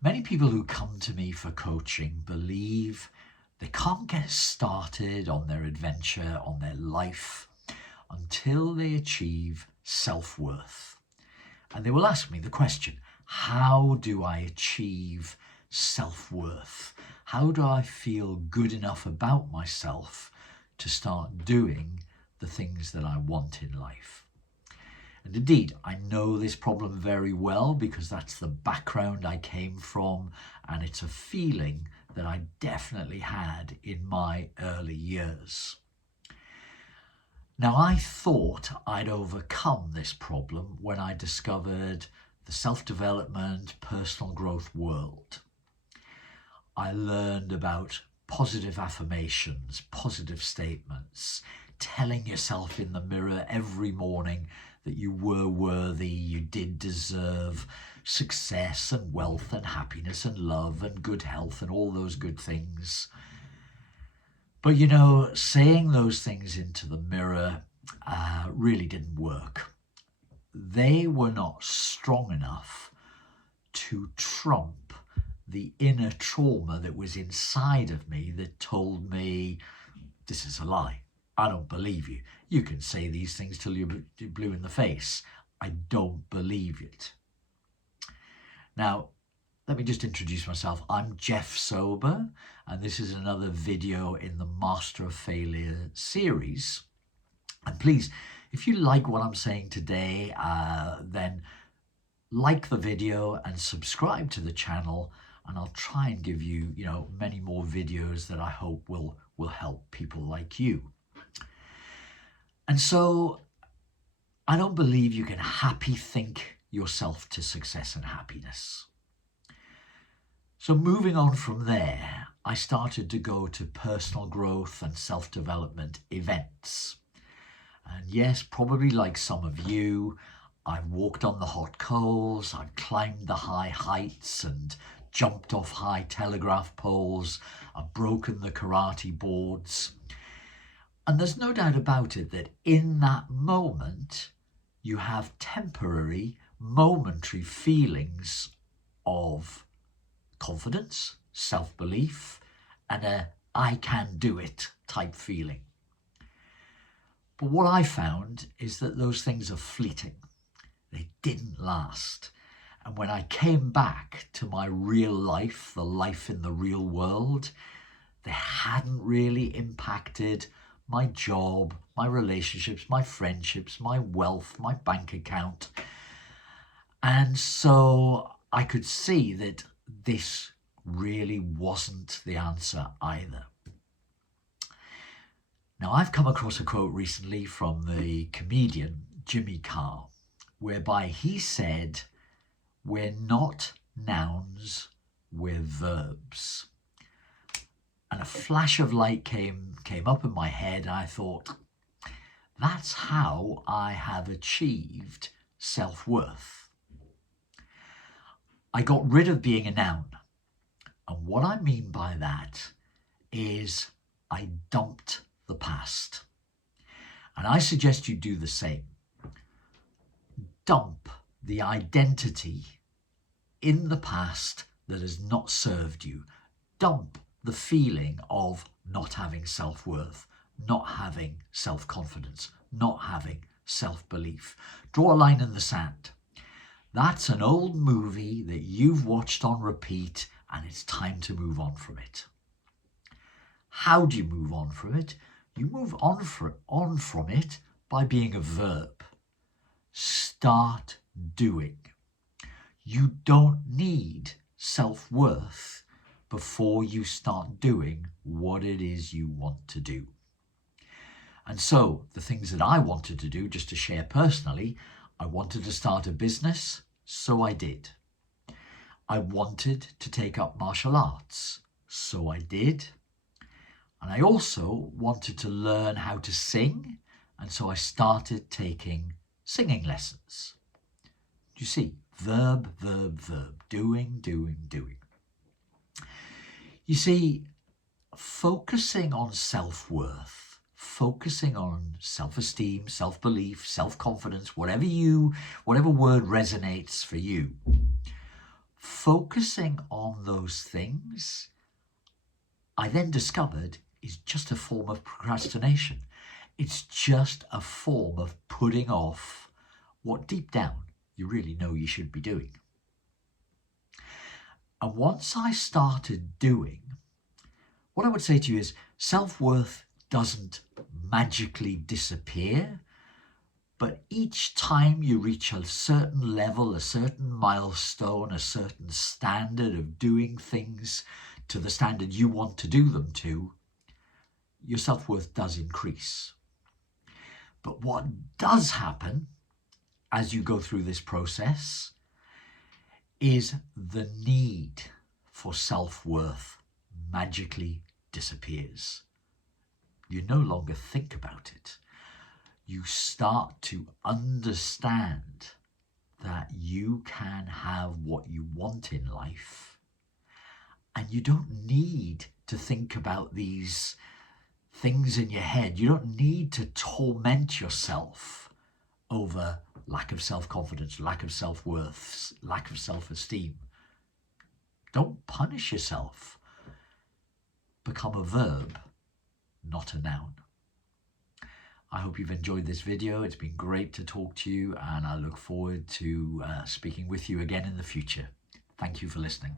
Many people who come to me for coaching believe they can't get started on their adventure, on their life, until they achieve self-worth. And they will ask me the question, how do I achieve self-worth? How do I feel good enough about myself to start doing the things that I want in life? And indeed, I know this problem very well because that's the background I came from, and it's a feeling that I definitely had in my early years. Now, I thought I'd overcome this problem when I discovered the self-development, personal growth world. I learned about positive affirmations, positive statements, telling yourself in the mirror every morning that you were worthy, you did deserve success and wealth and happiness and love and good health and all those good things. But you know, saying those things into the mirror really didn't work. They were not strong enough to trump the inner trauma that was inside of me that told me, this is a lie. I don't believe you. You can say these things till you're blue in the face. I don't believe it. Now, let me just introduce myself. I'm Jeff Sober, and this is another video in the Master of Failure series. And please, if you like what I'm saying today, then like the video and subscribe to the channel, and I'll try and give you, many more videos that I hope will help people like you. And so I don't believe you can happy think yourself to success and happiness. So moving on from there, I started to go to personal growth and self-development events. And yes, probably like some of you, I've walked on the hot coals, I've climbed the high heights and jumped off high telegraph poles, I've broken the karate boards. And there's no doubt about it that in that moment, you have temporary, momentary feelings of confidence, self-belief, and a I can do it type feeling. But what I found is that those things are fleeting. They didn't last. And when I came back to my real life, the life in the real world, they hadn't really impacted my job, my relationships, my friendships, my wealth, my bank account. And so I could see that this really wasn't the answer either. Now, I've come across a quote recently from the comedian Jimmy Carr, whereby he said, "We're not nouns, we're verbs." And a flash of light came up in my head, and I thought, that's how I have achieved self-worth. I got rid of being a noun. And what I mean by that is I dumped the past. And I suggest you do the same. Dump the identity in the past that has not served you. Dump the feeling of not having self-worth, not having self-confidence, not having self-belief. Draw a line in the sand. That's an old movie that you've watched on repeat, and it's time to move on from it. How do you move on from it? You move on from it by being a verb. Start doing. You don't need self-worth before you start doing what it is you want to do. And so the things that I wanted to do, just to share personally, I wanted to start a business, so I did. I wanted to take up martial arts, so I did. And I also wanted to learn how to sing, and so I started taking singing lessons. You see, verb, verb, verb, doing, doing, doing. You see, focusing on self-worth, focusing on self-esteem, self-belief, self-confidence, whatever word resonates for you, focusing on those things, I then discovered, is just a form of procrastination. It's just a form of putting off what deep down you really know you should be doing. And once I started doing, what I would say to you is self-worth doesn't magically disappear, but each time you reach a certain level, a certain milestone, a certain standard of doing things to the standard you want to do them to, your self-worth does increase. But what does happen as you go through this process is the need for self-worth magically disappears. You no longer think about it. You start to understand that you can have what you want in life, and you don't need to think about these things in your head. You don't need to torment yourself over lack of self-confidence, lack of self-worth, lack of self-esteem. Don't punish yourself. Become a verb, not a noun. I hope you've enjoyed this video. It's been great to talk to you, and I look forward to speaking with you again in the future. Thank you for listening.